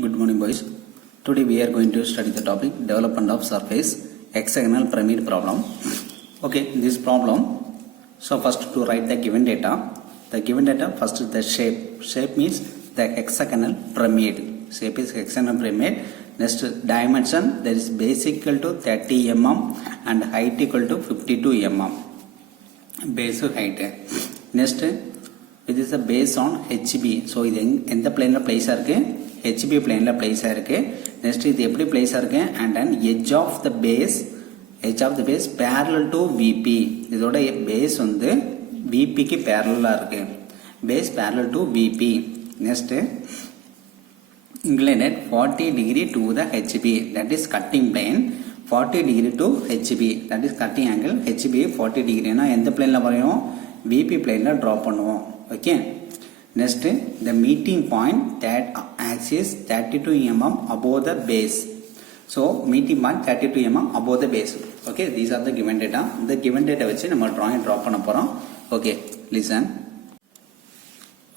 Good morning, boys. Today we are going to study the topic development of surface hexagonal pyramid problem. Okay, this problem. So first to write the given data. The given data first is the shape. Shape means the hexagonal pyramid. Shape is hexagonal pyramid. Next dimension, that is base equal to 30 mm and height equal to 52 mm. Base height. Next, it is a base on HB. So இது எந்த பிளேன்ல place ஆயிருக்கு? HB பிளேன்ல place ஆயிருக்கு. Next இது எப்படி place ஆயிருக்கு? And then edge of the base parallel to VP. இதோட base வந்து VP க்கு parallel இருக்கு. Base parallel to VP. Next inclined 40 degree to the HB. That is cutting plane. 40 degree to HB. That is cutting angle. HB 40 degree. னா எந்த பிளேன்ல வரையும்? VP பிளேன்ல draw பண்ணுவோம். Okay. Next, the meeting point that axis 32 mm above the base. So meeting point 32 mm above the base. Okay, these are the given data. The given data வச்சு நம்ம drawing draw பண்ண போறோம். Okay, listen.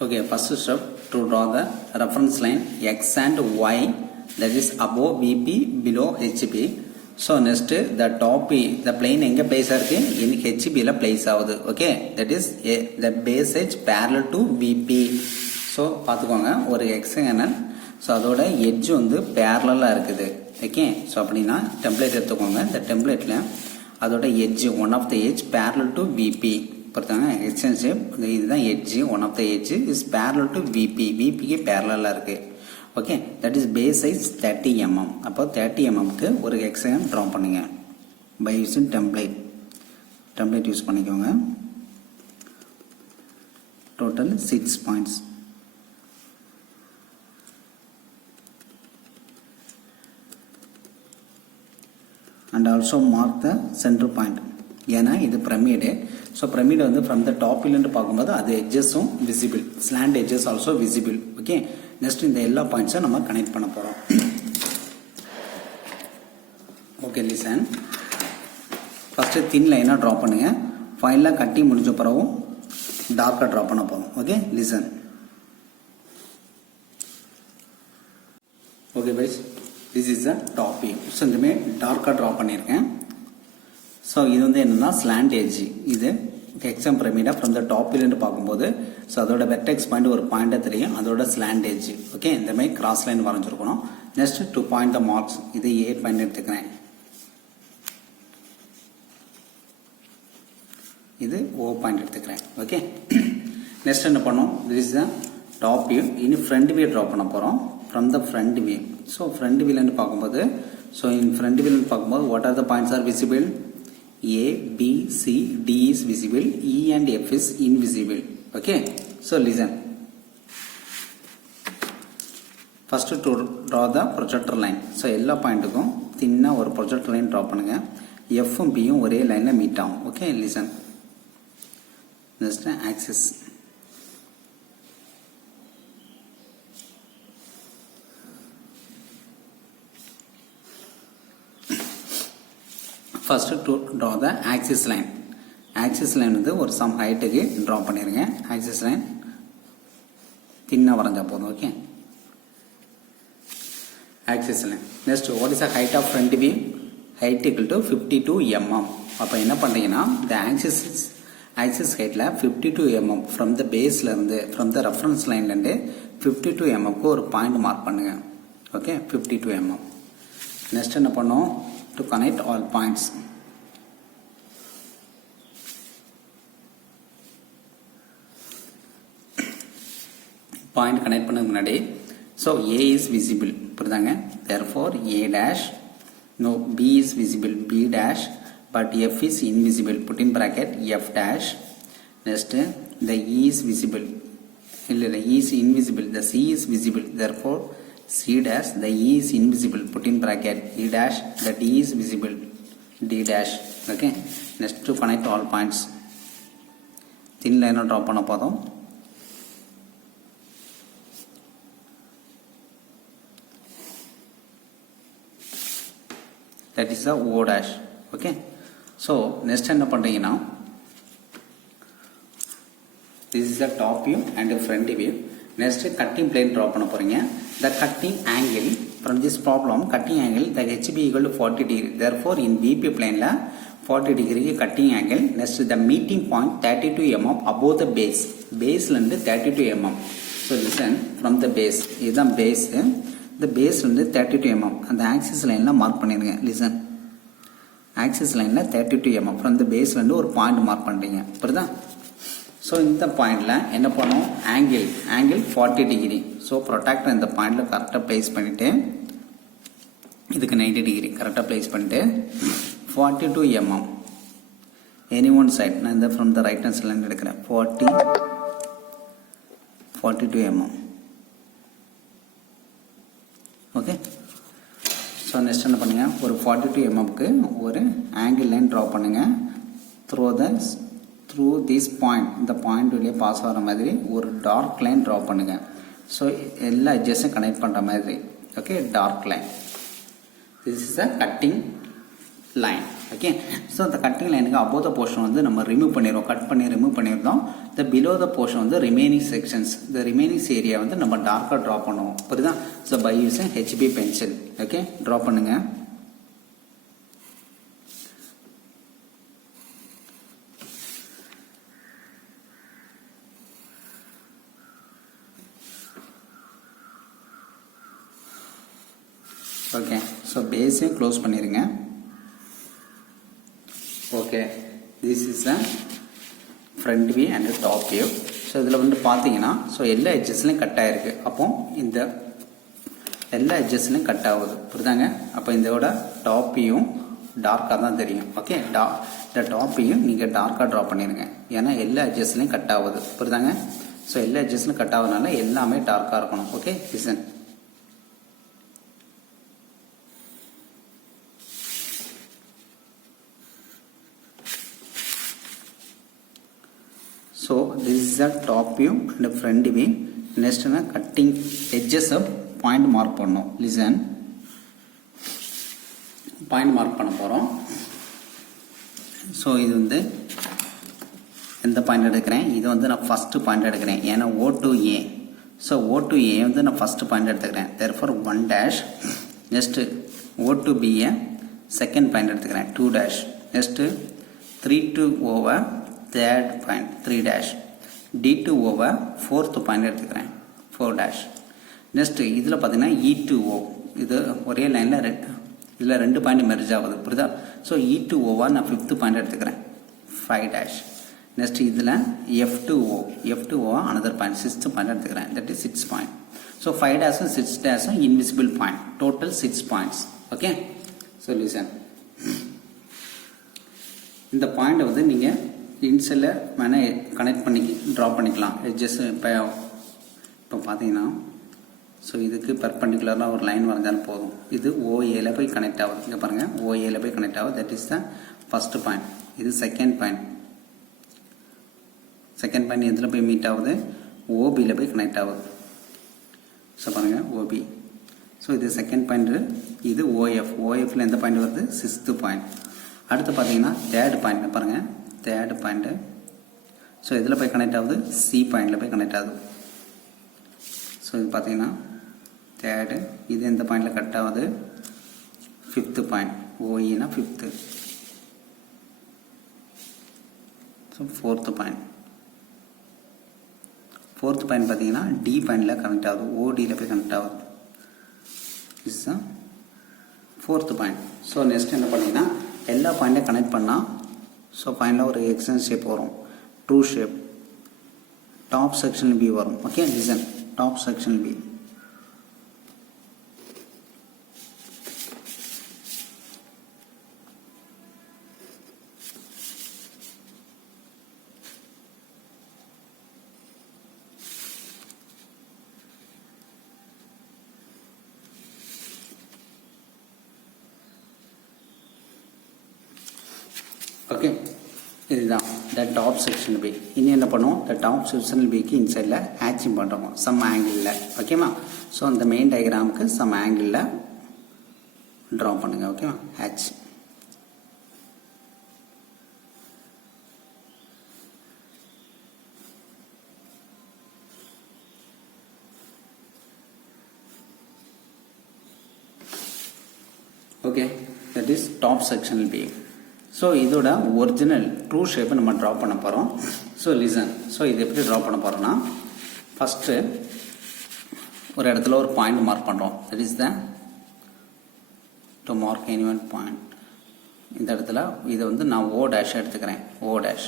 Okay, first step to draw the reference line x and y, that is above VP, below HB. So next the top, the plane எங்க place ஆயிருக்கு? இன்னைக்கு HB ல place ஆகுது. Okay, that is the base edge parallel to VP. So பாத்துக்கோங்க, ஒரு hexagonal. So அதோட edge வந்து parallel இருக்குது. Okay, so அப்படினா template எடுத்துக்கோங்க. இந்த templateல அதோட edge, one of the edge parallel to VP. பார்த்தாங்க hexagonal shape, இதுதான் edge, one of the edge is parallel to VP. VP க்கு parallel இருக்கு. Okay, that is base size 30 mm. அப்போ 30 mm க்கு ஒரு hexagon draw பண்ணுங்க by using template யூஸ் பண்ணிக்கோங்க. Total 6 points. And also mark the center point. ஏன்னா இது pyramid. So pyramid வந்து ஃப்ரம் த டாப்லேருந்து பார்க்கும்போது அது எட்ஜஸும் visible, slant edges also visible. Okay, next இந்த எல்லா பாயிண்ட்ஸும் நம்ம கனெக்ட் பண்ண போகிறோம். Okay, listen. ஃபஸ்ட்டு தின் லைனாக ட்ரா பண்ணுங்க. ஃபைனலாக கட்டி முடிஞ்ச பிறகும் டார்க்காக ட்ரா பண்ண போகிறோம். Okay, listen. Okay guys, this is the top view. So இந்தமே டார்க்காக ட்ரா பண்ணியிருக்கேன். ஸோ இது வந்து என்னன்னா ஸ்லாண்ட் எட்ஜ். இது ஹெக்ஸாம் பிரமிடா ஃப்ரம் த டாப்லேருந்து பார்க்கும்போது ஸோ அதோட வெர்டெக்ஸ் பாயிண்ட் ஒரு பாயிண்டாக தெரியும், அதோட ஸ்லாண்ட் எட்ஜ். ஓகே, இந்த மாதிரி கிராஸ் லைன் வரைஞ்சிருக்கணும். Next to point the marks. இது ஏ பாயிண்ட் எடுத்துக்கிறேன், இது ஓ பாயிண்ட் எடுத்துக்கிறேன். ஓகே, நெக்ஸ்ட் என்ன பண்ணோம்? This is the top view. இனி ஃப்ரண்ட் வியூ ட்ரா பண்ண போகிறோம். From the front view. So front வியூலேருந்து பார்க்கும்போது, ஸோ இன் ஃப்ரண்ட் வியூலேருந்து பார்க்கும்போது what are the points are visible? A, B, C, D is visible, E and F is invisible. Okay, so listen. First to draw the projector line. So எல்லா பாயிண்ட்டுக்கும் தின்னா ஒரு projector line draw பண்ணுங்க. F உம் B உம் ஒரே லைன்ல meet ஆகும். Okay, listen. Next axis. First to draw the axis line. Axis line வந்து ஒரு some ஹைட்டுக்கு draw பண்ணிருங்க. Axis line தின்னா வரைஞ்சா போதும். Okay, axis line. Next, what is the height of front view? Height equal to 52 mm. அப்ப என்ன பண்றீங்கன்னா the axis heightல 52 mm from the baseல இருந்து, from the reference lineல இருந்து 52 mm க்கு ஒரு பாயிண்ட் மார்க் பண்ணுங்க. Okay, 52 mm. Next என்ன பண்ணோம்? To connect all points. Point connect பண்ணதுக்கு முன்னாடி, so A is visible, புரியுதாங்க? Therefore A dash, no, B is visible, B dash, but F is invisible, put in bracket F dash. Next the E is visible, the E is invisible, the C is visible, therefore C dash, the E is invisible, put in bracket E dash, the D is visible, D dash. Okay, next to connect all points, thin line draw பண்ண போதும். That is the O dash. Okay, so next என்ன பண்றீங்கன்னா, this is the top view and front view. Next cutting plane draw பண்ண போறீங்க. the cutting angle from this problem, cutting angle the HB equal to 40 degree. Therefore, in VP plane la 40 degree cutting angle. Next, the meeting point 32 mm above the base. Base la 32 mm. So listen, from the base, இதுதான் base. The base வந்து 32 mm. அந்த axis line mark பண்ணிருங்க. Listen, axis line 32 mm. From the base வந்து ஒரு point mark பண்றீங்க. புரியுதா? So இந்த பாயிண்டில் என்ன பண்ணும், ஆங்கிள் 40 டிகிரி. ஸோ ப்ரொடாக்டர் இந்த பாயிண்டில் கரெக்டாக ப்ளேஸ் பண்ணிவிட்டு இதுக்கு 90 டிகிரி கரெக்டாக ப்ளேஸ் பண்ணிவிட்டு 42 mm எனி ஒன் சைட். நான் இந்த ஃப்ரம் த ரைட் ஹேண்ட் சைட்லேருந்து எடுக்கிறேன். 42 mm. ஓகே. ஸோ நெக்ஸ்ட் என்ன பண்ணுங்க, ஒரு 42 mmக்கு ஒரு ஆங்கிள் லைன் ட்ரா பண்ணுங்க. த்ரூ திஸ் பாயிண்ட், இந்த பாயிண்ட் வழியே பாஸ் ஆகிற மாதிரி ஒரு டார்க் லைன் ட்ரா பண்ணுங்க. ஸோ எல்லா எட்ஜஸும் கனெக்ட் பண்ணுற மாதிரி. Okay, dark line. This is the cutting line. Okay. So அந்த கட்டிங் லைனுக்கு அபோவ் த போர்ஷன் வந்து நம்ம ரிமூவ் பண்ணிடுவோம், கட் பண்ணி ரிமூவ் பண்ணியிருந்தோம். இந்த பிலோ த போர்ஷன் வந்து ரிமைனிங் செக்ஷன்ஸ், இந்த ரிமைனிங்ஸ் ஏரியா வந்து நம்ம டார்க்காக ட்ரா பண்ணுவோம். புரியுதா? So by using HP pencil. Okay, draw பண்ணுங்க. ஓகே. ஸோ பேஸையும் க்ளோஸ் பண்ணிடுங்க. Okay, this is a front view and top view. So இதில் வந்து பார்த்தீங்கன்னா, ஸோ எல்லா எட்ஜஸ்லையும் கட் ஆகிருக்கு. அப்போ இந்த எல்லா எட்ஜஸ்லையும் கட் ஆகுது. புரியுதாங்க? அப்போ இதோட டாப் வியூவும் டார்க்காக தான் தெரியும். ஓகே, இந்த டாப் வியூ நீங்கள் டார்க்காக ட்ரா பண்ணிடுங்க. ஏன்னா எல்லா எட்ஜஸ்லையும் கட் ஆகுது. புரியுதாங்க? ஸோ எல்லா எட்ஜஸ்லையும் கட் ஆகுதுனால எல்லாமே டார்க்காக இருக்கணும். Okay, listen. So this is the top view and front view. Next na cutting edges of point mark பண்ணோம். Listen, point mark பண்ண போறோம். So இது வந்து எந்த பாயிண்ட் எடுக்கிறேன், இது வந்து நான் ஃபர்ஸ்ட் பாயிண்ட் எடுக்கிறேன். ஏன்னா O to A. So O to A வந்து நான் ஃபர்ஸ்ட் பாயிண்ட் எடுத்துக்கிறேன். Therefore 1 dash. Next O to B second point எடுத்துக்கிறேன் 2 dash. Next 3 to over third point 3 dash. D2 over fourth point எடுத்துக்கிறேன் 4 dash. நெக்ஸ்ட் இதில் பார்த்தீங்கன்னா E2O, இது ஒரே லைனில் இதில் 2 பாயிண்ட் மெர்ஜ் ஆகுது. புரியுதா? ஸோ E2O நான் 5th பாயிண்ட் எடுத்துக்கிறேன் 5 dash. நெக்ஸ்ட் இதில் F2O another point 6th point எடுத்துக்கிறேன். That is 6 point. ஸோ 5 டேஷும் 6 டேஷும் invisible point. Total 6 points. Okay, solution. இந்த பாயிண்ட் வந்து நீங்கள் இன்செல்ல வேணால் கனெக்ட் பண்ணி ட்ரா பண்ணிக்கலாம். எட்ஜஸ் இப்போ பார்த்தீங்கன்னா, ஸோ இதுக்கு பெர்பெண்டிகுலராக ஒரு லைன் வரைஞ்சாலும் போதும். இது OAல போய் கனெக்ட் ஆகுது. இங்கே பாருங்கள், OAல போய் கனெக்ட் ஆகுது. That is the first point. இது செகண்ட் பாயிண்ட். செகண்ட் பாயிண்ட் எதில் போய் மீட் ஆகுது, OBல போய் கனெக்ட் ஆகுது. ஸோ பாருங்கள், OB. ஸோ இது செகண்ட் பாயிண்ட். இது OFல எந்த பாயிண்ட் வருது, 6th பாயிண்ட். அடுத்து பார்த்தீங்கன்னா தேர்ட் பாயிண்ட் பாருங்கள், தேர்ட் பாயிண்ட். ஸோ இதில் போய் கனெக்ட் ஆகுது, C பாயிண்டில் போய் கனெக்ட் ஆகுது. ஸோ இது பார்த்தீங்கன்னா தேர்டு. இது எந்த பாயிண்டில் கட் ஆகுது, 5th பாயிண்ட். OEனா 5th. So 4th point. 4th point பார்த்தீங்கன்னா D பாயிண்டில் கனெக்ட் ஆகுது, ODயில் போய் கனெக்ட் ஆகுது. Is 4th point. So next என்ன பண்ணிங்கன்னா, எல்லா பாயிண்ட்டையும் கனெக்ட் பண்ணால் ஸோ பாயிண்டில் ஒரு எக்ஸன் ஷேப் வரும், true shape. Top section B வரும். Okay, listen, top section B. Okay, இதுதான் த டாப் செக்ஷன் பி. இனி என்ன பண்ணுவோம், த டாப் செக்ஷன் பிக்கு இன்சைடில் ஹேட்சிங் பண்ணுறோம் சம் ஆங்கிளில். ஓகேவா? ஸோ அந்த மெயின் டயக்ராமுக்கு சம் ஆங்கிளில் ட்ரா பண்ணுங்கள். ஓகேவா? Hatch. Okay, that is top sectional view. So இதோட ஒரிஜினல் ட்ரூ ஷேப்பை நம்ம ட்ரா பண்ண போகிறோம். So listen. ஸோ இது எப்படி ட்ரா பண்ண போகிறோம்னா, ஃபஸ்ட்டு ஒரு இடத்துல ஒரு பாயிண்ட் மார்க் பண்ணுறோம். That is the to mark any one point. இந்த இடத்துல இதை வந்து நான் ஓ டேஷ் எடுத்துக்கிறேன், ஓ டேஷ்.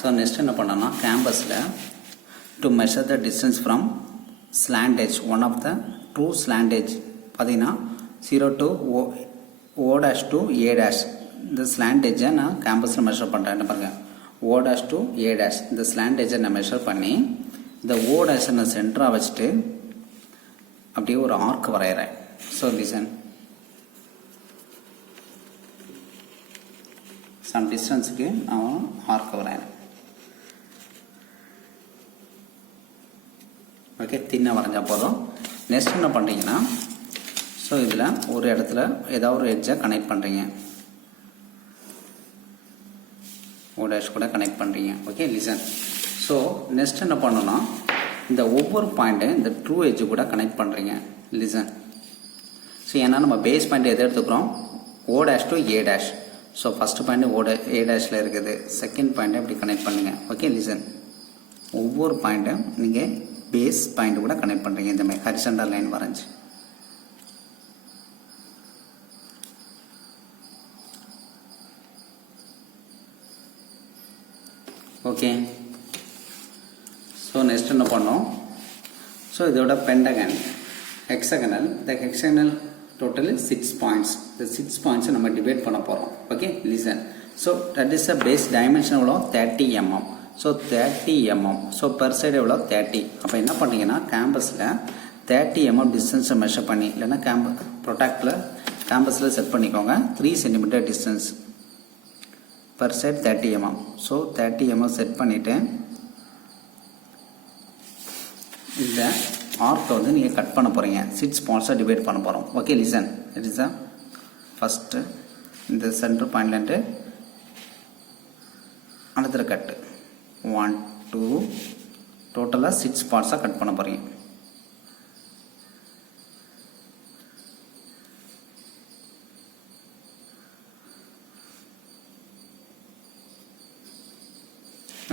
ஸோ நெக்ஸ்ட் என்ன பண்ணோன்னா, கேம்பஸில் to measure the distance from slant edge, one of the two slant edge பார்த்தீங்கன்னா 0 to O dash to A dash. இந்த ஸ்லாண்ட் எட்ஜை நான் கேம்பஸில் மெஷர் பண்ணுறேன். என்ன பாருங்கள், O dash to A dash. இந்த ஸ்லாண்ட் எட்ஜை நான் மெஷர் பண்ணி இந்த ஓ டேஷை நான் சென்டராக வச்சுட்டு அப்படியே ஒரு ஆர்க் வரைகிறேன். So listen. சம் டிஸ்டன்ஸுக்கு நான் ஆர்க் வரைகிறேன். ஓகே, தின்ன வரைஞ்சா போதும். நெக்ஸ்ட் என்ன பண்ணுறீங்கன்னா, ஸோ இதில் ஒரு இடத்துல ஏதாவது ஒரு எட்ஜை கனெக்ட் பண்ணுறீங்க, ஓ டேஷ் கூட கனெக்ட் பண்ணுறீங்க. Okay, listen. ஸோ நெக்ஸ்ட் என்ன பண்ணணும்னா, இந்த ஒவ்வொரு பாயிண்ட்டை இந்த ட்ரூ எட்ஜு கூட கனெக்ட் பண்ணுறீங்க. லிசன். ஸோ ஏன்னா நம்ம பேஸ் பாயிண்ட் எதை எடுத்துக்கிறோம், O dash to A dash. So first point A டேஷில் இருக்குது, செகண்ட் பாயிண்ட்டை இப்படி கனெக்ட் பண்ணுங்கள். Okay, listen. ஒவ்வொரு பாயிண்ட்டும் நீங்கள் பேஸ் பாயிண்ட் கூட கனெக்ட் பண்ணுறீங்க. இந்த மாதிரி ஹரிசாண்டல் லைன் வரைஞ்சி. ஓகே, ஸோ நெக்ஸ்ட் என்ன பண்ணோம், ஸோ இதோட பென்டகன் ஹெக்ஸகனல். இந்த ஹெக்ஸகனல் டோட்டலி 6 பாயிண்ட்ஸ். இந்த 6 பாயிண்ட்ஸை நம்ம டிவைட் பண்ண போகிறோம். Okay, listen. So that is a base dimension எவ்வளோ, 30 mm. So 30 mm. So per side எவ்வளோ, 30. அப்போ என்ன பண்ணீங்கன்னா, கேம்பஸில் 30 mm டிஸ்டன்ஸை மெஷர் பண்ணி, இல்லைன்னா ப்ரொடக்டில் கேம்பஸில் செட் பண்ணிக்கோங்க. 3 cm distance per side 30 mm. So 30 mm set பண்ணிவிட்டு இந்த ஆர்க்கை வந்து நீங்கள் கட் பண்ண போகிறீங்க. 6 பாயிண்ட்ஸாக டிவைட் பண்ண போகிறோம். Okay, listen. It is first இந்த சென்டர் பாயிண்ட்லேருந்து அடுத்த கட்டு 1 2 டோட்டலாக 6 பார்ட்ஸாக கட் பண்ண போகிறீங்க.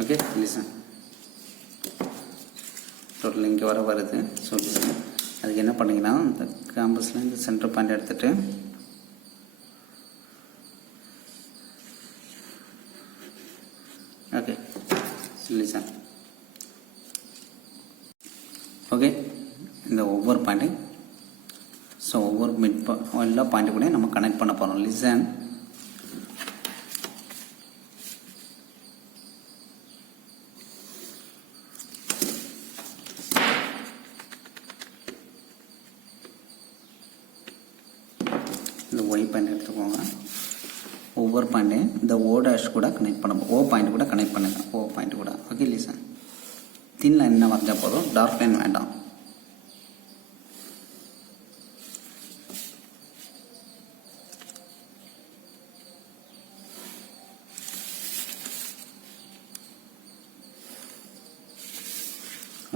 Okay, listen. டோட்டல் இங்கே வருது. So listen. அதுக்கு என்ன பண்ணிங்கன்னா, இந்த கேம்பஸில் இந்த சென்டர் பாயிண்ட் எடுத்துகிட்டு ஓகே, லிசன். ஓகே, இந்த ஒவ்வொரு பாயிண்ட்டையும், ஸோ ஒவ்வொரு எல்லா பாயிண்ட்டு கூட நம்ம கனெக்ட் பண்ண போகிறோம். லிசன். இந்த ஒய் பாயிண்ட் எடுத்துக்கோங்க. ஒவ்வொரு பாயிண்ட்டையும் இந்த ஓ டேஷ் கூட கனெக்ட் பண்ண, ஓ பாயிண்ட் கூட கனெக்ட் பண்ணுங்க, ஓ பாயிண்ட் கூட. Okay, listen. தின் லைன் என்ன வரைஞ்சா போதும், டார்க் லைன் வேண்டாம்.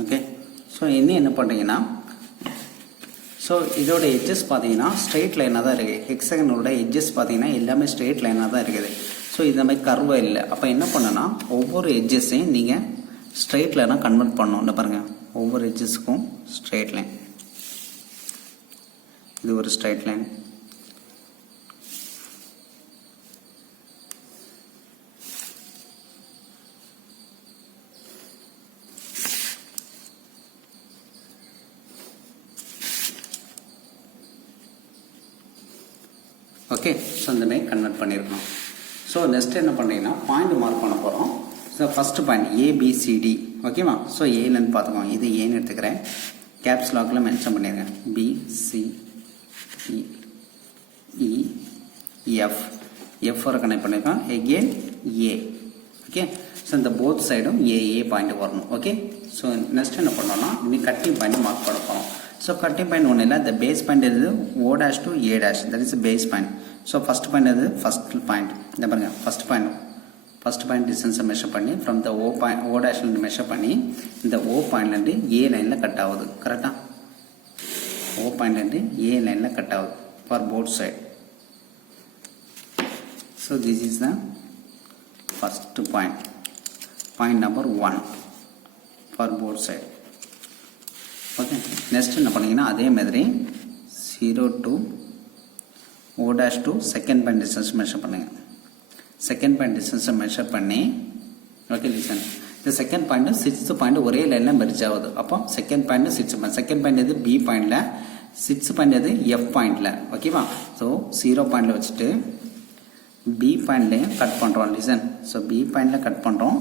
ஓகே, ஸோ இன்னும் என்ன பண்ணுறீங்கன்னா, ஸோ இதோட எட்ஜஸ் பார்த்தீங்கன்னா ஸ்ட்ரெயிட் லைனாக தான் இருக்குது. ஹெக்ஸகனோட எட்ஜஸ் பார்த்தீங்கன்னா எல்லாமே ஸ்ட்ரெயிட் லைனாக தான் இருக்குது. ஸோ இந்த மாதிரி கர்வே இல்லை. அப்போ என்ன பண்ணுன்னா, ஒவ்வொரு எட்ஜஸையும் நீங்கள் ஸ்ட்ரெயிட் லைனாக கன்வெர்ட் பண்ணணும். பாருங்கள், ஒவ்வொரு எட்ஜஸுக்கும் ஸ்ட்ரெயிட் லைன். இது ஒரு ஸ்ட்ரெயிட் லைன். ஓகே, ஸோ இந்த மாதிரி கன்வெர்ட் பண்ணியிருக்கோம். ஸோ நெக்ஸ்ட் என்ன பண்ணுறீங்கன்னா, பாயிண்ட் மார்க் பண்ண போகிறோம். So first point ABCD. ஓகேவா? ஸோ ஏன்னு பார்த்துக்கோங்க. இது ஏன்னு எடுத்துக்கிறேன். கேப்ஸ் லாக்கில் மென்ஷன் பண்ணியிருக்கேன். BCEF வரை கனெக்ட் பண்ணியிருக்கோம். Again A. ஓகே, ஸோ இந்த போத் சைடும் ஏஏ பாயிண்ட் வரணும். ஓகே, ஸோ நெக்ஸ்ட் என்ன பண்ணோம்னா, இன்னைக்கு கட்டிங் பாயிண்ட் மார்க் பண்ண போகிறோம். ஸோ கட்டிங் பாயிண்ட் ஒன்றும் இல்லை, இந்த பேஸ் பாயிண்ட் எது, O dash to A dash, that is base point. So first point எது, ஃபஸ்ட் பாயிண்ட். இந்த பாருங்கள், ஃபஸ்ட் பாயிண்ட் டிஸ்டன்ஸை மெஷர் பண்ணி ஃப்ரம் த ஓ டேஷ்லேருந்து மெஷர் பண்ணி இந்த ஓ பாயிண்ட்லேருந்து ஏ லைனில் கட் ஆகுது. கரெக்டாக? ஓ பாயிண்ட்லேருந்து ஏ லைனில் கட் ஆகுது for both side. So this is the first point, point number 1 for both side. Okay, next என்ன பண்ணீங்கன்னா அதே மாதிரி 0 to O dash to second point distance measure பண்ணுங்க. செகண்ட் பாயிண்ட் டிஸ்டன்ஸை மெஷர் பண்ணி, ஓகே லிசன், இந்த செகண்ட் பாயிண்ட் சிக்ஸ்த் பாயிண்ட் ஒரே லைனில் மெர்ஜ் ஆகுது. அப்போ second point six point, second point எது பி பாயிண்டில், சிக்ஸ் பாயிண்ட் எது எஃப் பாயிண்டில். ஓகேவா? ஸோ 0 பாயிண்டில் வச்சுட்டு பி பாயிண்ட்லேயும் கட் பண்ணுறோம். லிசன், ஸோ பி பாயிண்டில் கட் பண்ணுறோம்,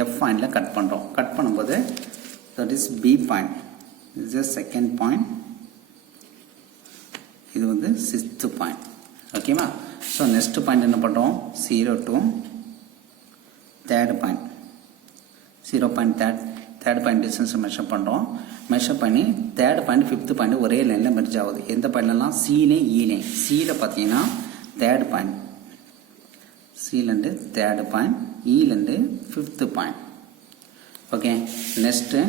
எஃப் பாயிண்டில் கட் பண்ணுறோம். கட் பண்ணும்போது that is B point, is the second point, இது வந்து சிக்ஸ்த் பாயிண்ட். ஓகேவா? ஸோ நெக்ஸ்ட் பாயிண்ட் என்ன பண்ணுறோம், 0 to third point, 0 point third point டிஸ்டன்ஸை மெஷர் பண்ணுறோம். மெஷர் பண்ணி தேர்ட் பாயிண்ட் ஃபிஃப்த் பாயிண்ட் ஒரே லைனில் மெர்ஜ் ஆகுது. எந்த பாயிண்ட்லாம், சீலே ஈலே. சீல பார்த்தீங்கன்னா தேர்ட் பாயிண்ட், சீலேருந்து தேர்ட் பாயிண்ட், ஈலேருந்து fifth point. Okay, next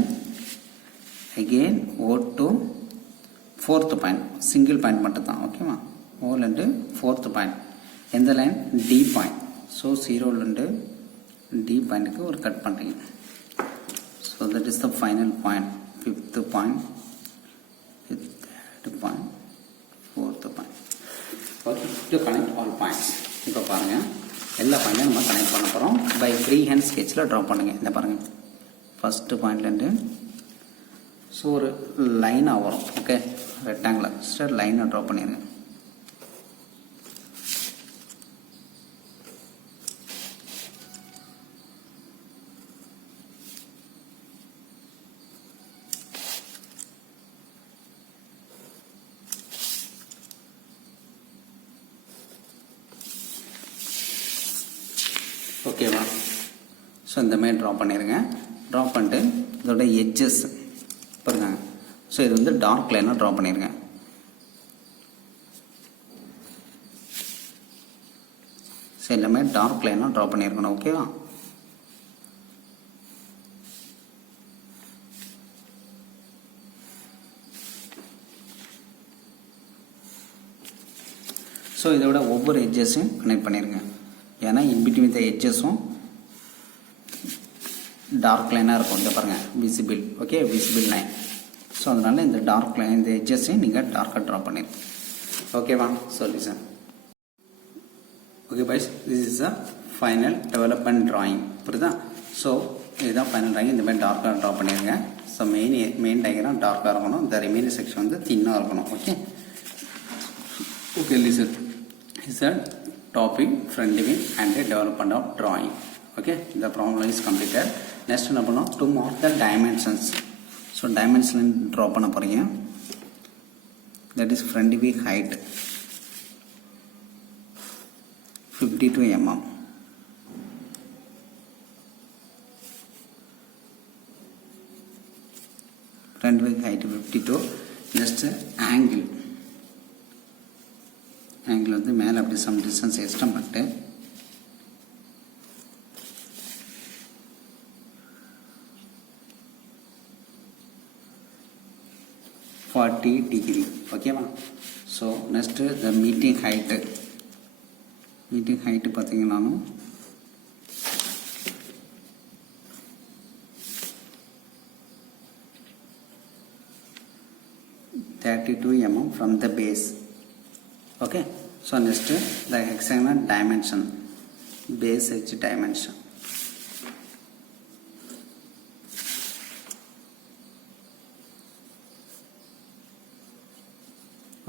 again O to fourth point, single point மட்டும் தான். ஓகேவா? ஓலேருந்து ஃபோர்த் பாயிண்ட் எந்த லைன், டி பாயிண்ட். ஸோ 0லேருந்து டி பாயிண்ட்டுக்கு ஒரு கட் பண்ணுறீங்க. So that is the final point, fifth point, third point, fourth point. Okay, to connect all points. இப்போ பாருங்கள், எல்லா பாயிண்ட்டையும் நம்ம கனெக்ட் பண்ண போகிறோம். பை ஃப்ரீ ஹேண்ட் ஸ்கெட்சில் ட்ரா பண்ணுங்கள். இந்த பாருங்கள், ஃபஸ்ட்டு பாயிண்ட்லேருந்து ஸோ ஒரு லைனாக வரும். ஓகே, ரெக்டாங்குலர் ஸ்டார் லைனாக ட்ரா பண்ணிடுங்க. ஓகேவா? ஸோ இந்த மாதிரி ட்ரா பண்ணிடுங்க. ட்ரா பண்ணிட்டு இதோட எட்ஜஸ் பாருங்க. ஸோ இது வந்து டார்க் லைனாக ட்ரா பண்ணிடுங்க. ஸோ எல்லாமே டார்க் லைனாக ட்ரா பண்ணியிருக்கணும். ஓகேவா? ஸோ இதோட ஒவ்வொரு எட்ஜஸையும் கனெக்ட் பண்ணிடுங்க. ஏன்னா இன்பிட்வீன் த எட்ஜஸும் டார்க் லைனாக இருக்கும். இந்த பாருங்கள், visible. Okay, visible line. So அதனால் இந்த டார்க் லைன், இந்த எட்ஜஸையும் நீங்கள் டார்க்காக ட்ரா பண்ணிடுங்க. ஓகேவா? So listen. Okay boys, this is a final development drawing. புரியுதா? ஸோ இதுதான் ஃபைனல் ட்ராயிங். இந்த மாதிரி டார்க்காக ட்ரா பண்ணிடுங்க. ஸோ மெயின் டயக்ராம் டார்க்காக இருக்கணும். இந்த ரிமைனிங் செக்ஷன் வந்து தின்னாக இருக்கணும். Okay, okay listen. Is a topic, front view and development of drawing. Okay, the problem is completed. Next என்ன பண்ணோம், to mark the dimensions. So dimension draw பண்ண போறீங்க. That is front view height 52 mm. Front view height 52. Next angle வந்து மேலே அப்படி some distance extra பண்ணிட்டு $40. ஓகேவா? So next the meeting height பார்த்தீங்கன்னாலும் $32 mm from the base. Okay, so next the hexagonal dimension, base edge dimension.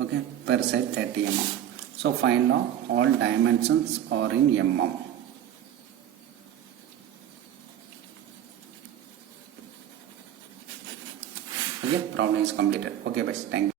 Okay, per side 30 mm. So find out all dimensions are in mm. Okay, problem is completed. Okay, guys, thank you.